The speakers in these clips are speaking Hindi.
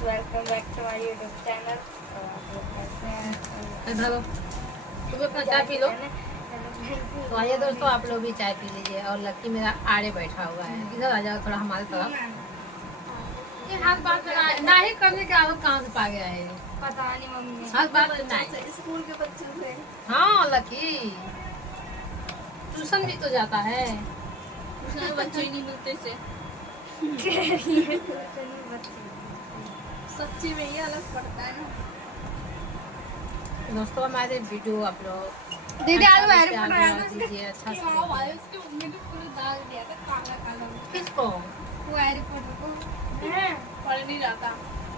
Welcome back to my YouTube channel. Hello, तुम अपना चाय पी लो। तो आइए दोस्तों, आप लोग भी चाय पी लीजिए। और लक्की मेरा आड़े बैठा हुआ है, इधर आ जाओ थोड़ा हमारे तरफ। ये हाथ बात ना ही करने के आदत कहाँ से पा गया है? पता नहीं मम्मी, हाथ बात नहीं। स्कूल के बच्चों से। हाँ लक्की ट्यूशन भी तो जाता है। ट्यूशन बच्चे ही नहीं मिलते से। सच्ची में ये अलग पड़ता है ना। दोस्तों हमारे वीडियो आप लोग दीदी अच्छा आज से बाहर आगे पढ़ा दीजिए, अच्छा से हाँ भाई, दीजिए। उसकी मम्मी ने पूरा दाल दिया था काला काला। किसको? वो हैरी पॉटर को पढ़ नहीं जाता।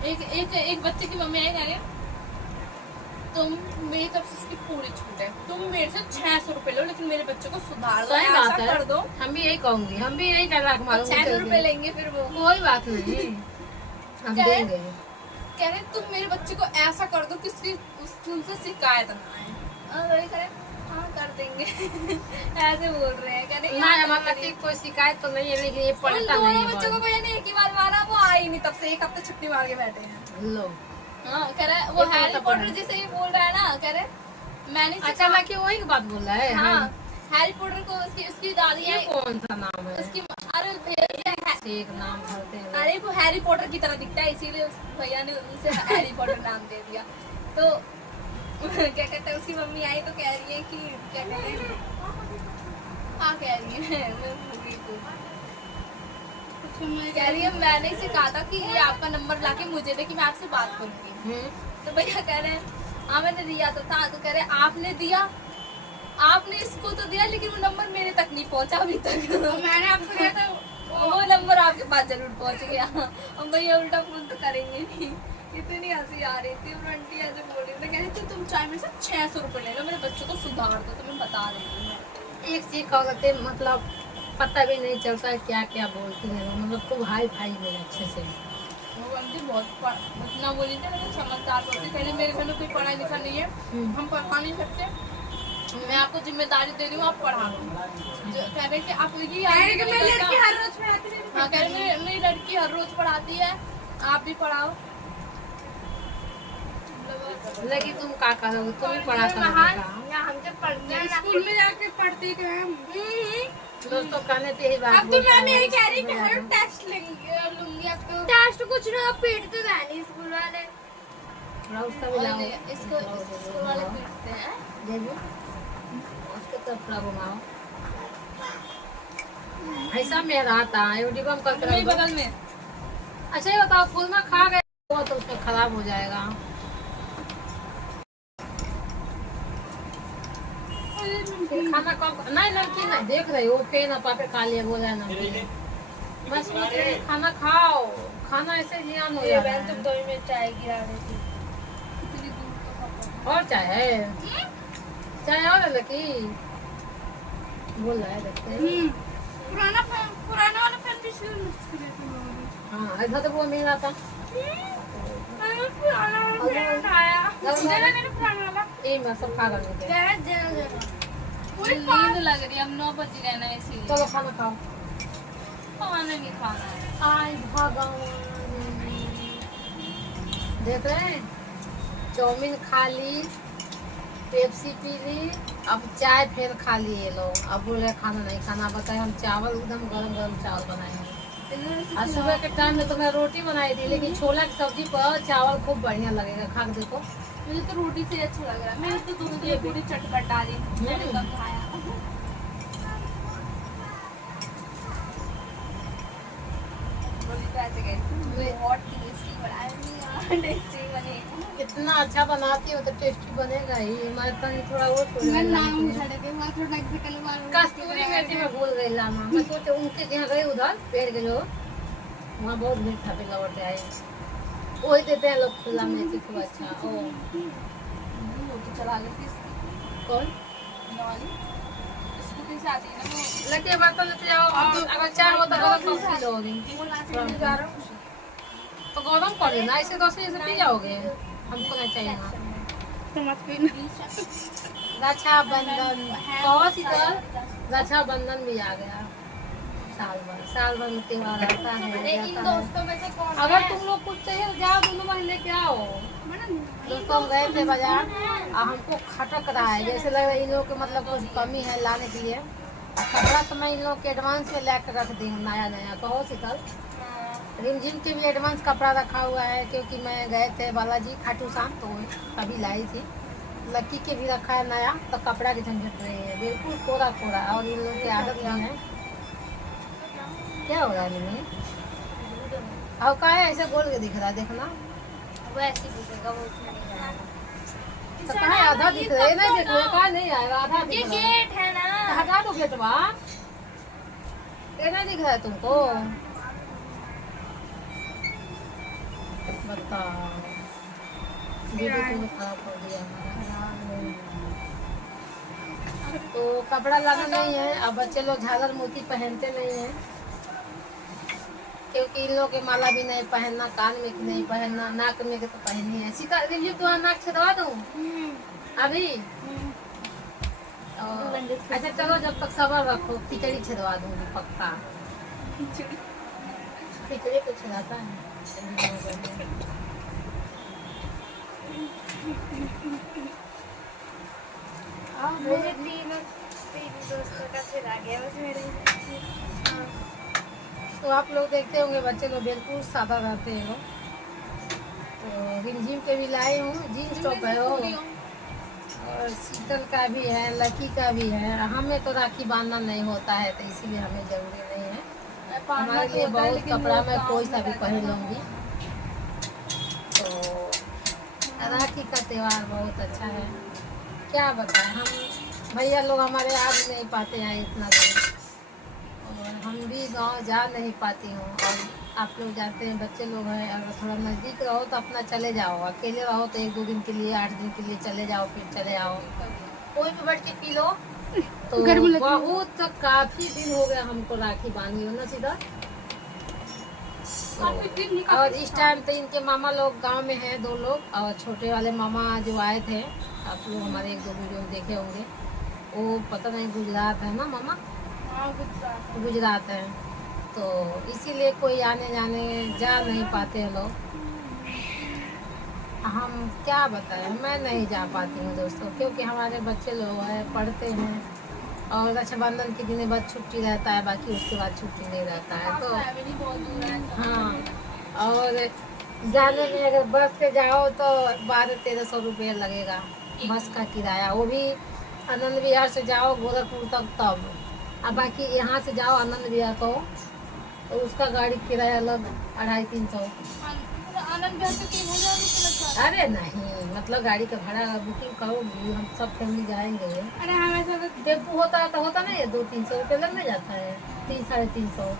एक बच्चे की मम्मी आई कह रही तुम मेरी तरफ से इसकी पूरी छूट है, तुम मेरे से 600 रुपए लो लेकिन मेरे बच्चे को सुधार दो, सही ऐसा बात है। कर दो। हम भी यही कहूंगी, हम भी यही कर रहा हमारे 600 रुपए लेंगे फिर वो कोई बात नहीं, हम क्या है? देंगे। कह रहे तुम मेरे बच्चे को ऐसा कर दो कि उसकी उनसे शिकायत ना आए। वही कह रहे हाँ कर देंगे। ऐसे बोल रहे हैं, कह रहे ना हमारे तक की कोई शिकायत तो नहीं है, लेकिन ये उन पढ़ता दोनों नहीं है बच्चों को बहुत। भैया ने एक ही बार मारा, वो आई नहीं तब से 1 हफ्ते छुट्टी मार के बैठे हैं। लो हाँ कह रहा है वो ये तो हैरी तब पॉटर है। जैसे ही बोल रहा है ना, कह रहे मैंने अच्छा लकी वही की बात बोल रहा है। हाँ हैरी पॉटर को उसकी दादी ये है कौन सा नाम है? उसकी अरे भैया एक नाम भरते हैं। अरे वो हैरी पॉटर की तरह दिखता है इसीलिए उस भैया ने उसे हैरी पॉटर नाम दे दिया। तो क्या कहते हैं उसकी मम्मी आई तो कह रही है कि क्या कहते हैं हाँ कह रही है मैं भूल गई थी। कह रही है मैंने इसे कहा था कि ये आपका नंबर लाके मुझे दे कि मैं आपसे बात करूंगी। तो भैया कह रहे हैं हाँ मैंने दिया तो था। तो कह रहे आपने दिया, आपने इसको तो दिया लेकिन वो नंबर मेरे तक नहीं पहुंचा अभी तक। मैंने आपको दिया था वो नंबर आपके पास जरूर पहुंच गया। हम भैया उल्टा फोन तो करेंगे नहीं। इतनी हंसी आ रही थी, और आंटी ऐसे बोल रही थी, कह रही थी तुम चाहे मेरे से 600 रुपए ले लो, मेरे बच्चों को सुधार दो, तुम्हें बता रही हूँ। एक चीज कहते मतलब पता भी नहीं चलता है क्या क्या बोलती है, मतलब खूब हाई फाई में अच्छे से। वो आंटी बहुत इतना बोली थी लेकिन समझदार होती। पहले मेरे घर में कोई पढ़ाई लिखा नहीं है, हम पढ़ा नहीं सकते, मैं आपको जिम्मेदारी दे रही हूँ, आप पढ़ा लो। कह रहे कि आप ये मेरी लड़की हर रोज पढ़ाती है। हाँ कह रहे मेरी लड़की हर रोज पढ़ाती है, आप भी पढ़ाओ। लेकिन तुम क्या करोगे, तुम ही पढ़ा करोगे। हम जब पढ़ते हैं स्कूल में जाके पढ़ते थे हम। दोस्तों कहने पे ही बात अब तो बोलता मैम है। यही कह रही कि हर टेस्ट लूंगी अब तो। टेस्ट कुछ ना पीटते तो नहीं स्कूल वाले। थोड़ा उसका भी लाओ। इसको वाले पीटते हैं। दे दो उसके तरफ थोड़ा घुमाओ। ऐसा मेरा आता है वो डिब्बा में कर मेरे दो। बगल में अच्छा ये बताओ फूल में खा गए वो तो उसमें खराब हो जाएगा। फिर खाना कम नहीं नमकीन नहीं देख रही हो, फिर ना पापे खा लिए बोला है नमकीन। मैं सोच रही खाना खाओ, खाना ऐसे जियान हो ये जाता बहन तुम है। 2 मिनट चाय गिरा रही थी। इतनी दूर तो खाओ। और चाय है, चाय और है लकी बोल रहा है देखते हैं। पुराना वाला पेन भी इसलिए मिक्स कर देते हैं। हाँ इधर तो वो मिला था। पुराना वाला पेन आया। देना मैंने पुराना वाला। ये मैं सब खा रहे थे। नींद लग रही है, अब 9 बज रहे हैं ना इसीलिए। चलो खाना खाओ। खाना नहीं खाना है। आई भगवान देख रहे हैं, चाउमीन खा ली, पेप्सी पी ली, अब चाय फिर खा लिए लोग। अब बोल रहे खाना नहीं खाना। बताए हम चावल एकदम गरम गरम चावल बनाए हैं। आज सुबह के टाइम में तो मैं रोटी बनाई थी, लेकिन छोला की सब्जी पर चावल खूब बढ़िया लगेगा। खा के देखो। मुझे तो रोटी से अच्छा लग रहा है। मैंने तो दूध की पूरी चटपट डाली, मैंने कब खाया। बोली तो ऐसे गई बहुत टेस्टी बने। इतना अच्छा बनाती हो तो टेस्टी बनेगा ही। हमारे तन थोड़ा वो कस्तूरी मेथी में भूल गई लाना। मैं सोचे उनके यहाँ गई उधर पेड़ के जो वहाँ बहुत भीड़ था, फिर लौट आए। वही देते हैं लोग खुला मेथी खूब अच्छा। ओ रोटी चला लेती कौन स्कूटी से आती है ना वो। लेके बर्तन लेते जाओ। अगर चार होता तो कौन लोगी तो गरम कर देना, ऐसे तो ऐसे पी जाओगे। हमको नहीं चाहिए ना। रक्षाबंधन बहुत इधर रक्षाबंधन भी आ गया। साल भर में त्योहार आता है अरे इन जाता है। दोस्तों में से कौन अगर है? तुम लोग कुछ चाहिए तो जाओ दोनों भाई लेके आओ। दोस्तों हम गए थे बाजार और हमको खटक रहा है, जैसे लग रहा है इन लोगों के मतलब कुछ कमी है लाने के लिए। कपड़ा तो मैं इन लोग के एडवांस में ला कर रख दी हूँ नया नया। कहो शीतल, रिमझिम के भी एडवांस कपड़ा रखा हुआ है क्योंकि मैं गए थे बालाजी खाटू श्याम तो तभी लाई थी। लक्की के भी रखा है नया, तो कपड़ा की झंझट नहीं है, बिल्कुल कोरा कोरा। और इन लोग की आदत भी है। क्या हो रहा है नहीं अब का है ऐसे गोल के दिख रहा है, देखना वो ऐसे ही दिखेगा, वो उसमें नहीं जाएगा। तो कहाँ है? आधा दिख रहा है ना, देख रहे कहाँ नहीं आएगा, आधा ये दिख रहा है। गेट है ना। तो हटा दो गेटवा, ये नहीं दिख रहा है तुमको? बताओ, वीडियो तुमने खराब कर दिया हमारा। तो कपड़ा लाना नहीं है, अब बच्चे लोग झालर मोती पहनते नहीं है क्योंकि इन लोग के माला भी नहीं पहनना, कान में भी नहीं पहनना, नाक में के तो पहननी है। सीता रिव्यू तो नाक छेदवा दूं अभी? अच्छा चलो, जब तक सबर रखो, खिचड़ी छेदवा दूंगी पक्का। खिचड़ी को छेदाता है। मेरे तीन दोस्तों का फिर आ गया बस मेरे। तो आप लोग देखते होंगे बच्चे लोग बिल्कुल सादा रहते हैं लोग। तो रिमझिम के भी लाए हूँ, जीन्स टॉप है वो, और शीतल का भी है, लकी का भी है। हमें तो राखी बांधना नहीं होता है तो इसीलिए हमें जरूरी नहीं है। हमारे लिए बहुत कपड़ा मैं कोई सा भी पहन लूँगी। तो राखी का त्योहार बहुत अच्छा है, क्या बताएं। हम भैया लोग हमारे आ भी नहीं पाते हैं इतना दूर, और हम भी गांव जा नहीं पाती हूँ। और आप लोग जाते हैं, बच्चे लोग हैं, अगर थोड़ा नज़दीक रहो तो अपना चले जाओ, अकेले रहो तो 1-2 दिन के लिए, 8 दिन के लिए चले जाओ, फिर चले आओ, कोई भी बैठ के पी लो। तो बहुत काफ़ी दिन हो गया हमको राखी बांधी हो ना सीधा। और इस टाइम तो इनके मामा लोग गांव में हैं 2 लोग, और छोटे वाले मामा जो आए थे, आप लोग हमारे 1-2 वीडियो में देखे होंगे, वो पता नहीं गुजरात है ना मामा, गुजरात है। तो इसीलिए कोई आने जाने जा नहीं पाते हैं लोग। हम क्या बताएं, मैं नहीं जा पाती हूँ दोस्तों, क्योंकि हमारे बच्चे लोग हैं, पढ़ते हैं, और रक्षाबंधन के दिन बस छुट्टी रहता है, बाकी उसके बाद छुट्टी नहीं रहता है। तो हाँ, और जाने में अगर बस से जाओ तो 1200-1300 रुपये लगेगा बस का किराया, वो भी आनंद विहार से जाओ गोरखपुर तक तब। अब बाकी यहाँ से जाओ आनंद विहार को तो उसका गाड़ी किराया अलग 250-300। अरे नहीं, मतलब गाड़ी का भाड़ा बुकिंग करोगी, हम सब फैमिली जाएंगे। अरे हमें सब टेम्पू होता है तो होता नहीं है, 200-300 रुपये लगने जाता है, 300-350।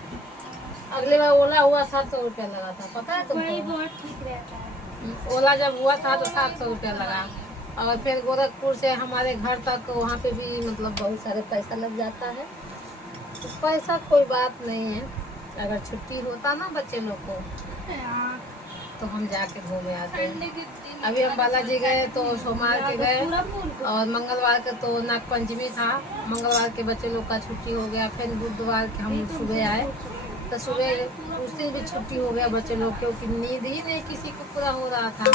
अगले बार ओला हुआ 700 रुपया लगा था, पता है वही तुमको? बहुत ठीक रहता है। ओला जब हुआ था तो 700 रुपया लगा। और फिर गोरखपुर से हमारे घर तक, वहाँ पे भी मतलब बहुत सारे पैसा लग जाता है। तो पैसा कोई बात नहीं है, अगर छुट्टी होता ना बच्चे लोग को तो हम जाके घूमे आते हैं। अभी हम बालाजी गए तो सोमवार के गए, और मंगलवार के तो नागपंचमी था, मंगलवार के बच्चे लोग का छुट्टी हो गया। फिर बुधवार के हम सुबह आए तो सुबह उस दिन भी छुट्टी हो गया बच्चे लोग, क्योंकि नींद ही नहीं किसी को पूरा हो रहा था।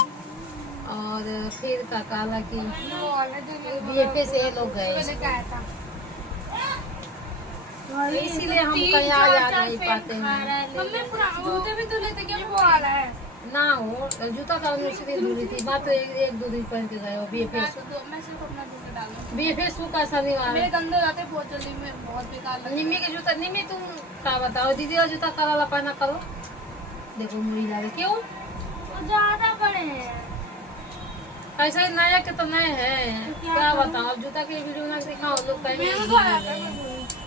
और फिर का काला की बीएफए से ये लोग गए, इसीलिए हम कहीं आ जा नहीं पाते हैं। जूते भी धुले थे क्या? वो आ रहा है ना हो जूता का दूसरी दूरी थी, बात तो 1-2 दिन पहन के गए हो। बीएफए शू का शनिवार मेरे गंदे जाते बहुत जल्दी में, बहुत बेकार लगता है। निम्मी के जूता, निम्मी तुम क्या बताओ, दीदी का जूता काला वाला पहना करो, देखो मुड़ी जा रही, क्यों? वो ज्यादा बड़े हैं। ऐसा ही नया के तो नए हैं, क्या बताओ। अब जूता के वीडियो ना दिखाओ लोग कहेंगे।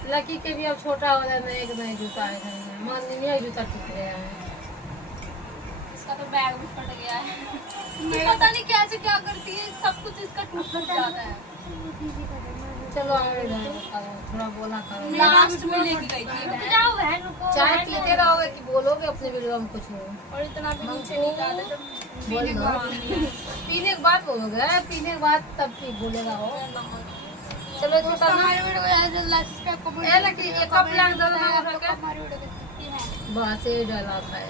लकी के भी अब छोटा हो रहा है, नए जूता है घर में। मान निम्मी जूता टूट गया है, इसका तो बैग भी फट गया है। पता नहीं कैसे क्या करती है, सब कुछ इसका टूट जाता है। चलो आगे थोड़ा बोला करो। लास्ट में लेके गई थी जाओ बहन, रुको। चाय पीते रहोगे कि बोलोगे अपने वीडियो में कुछ हो? और इतना भी नीचे नहीं जाता जब बोल दो। पीने के बाद बोलोगे, पीने के बाद तब बोलेगा हो। चलो इसको दोस्तों करना हमारे वीडियो को ज़्यादा से ज़्यादा लाइक सब्सक्राइब कमेंट ये लकी ये कब लाग दो ना आपको हमारी वीडियो कैसी लगती है। बस ये डाला है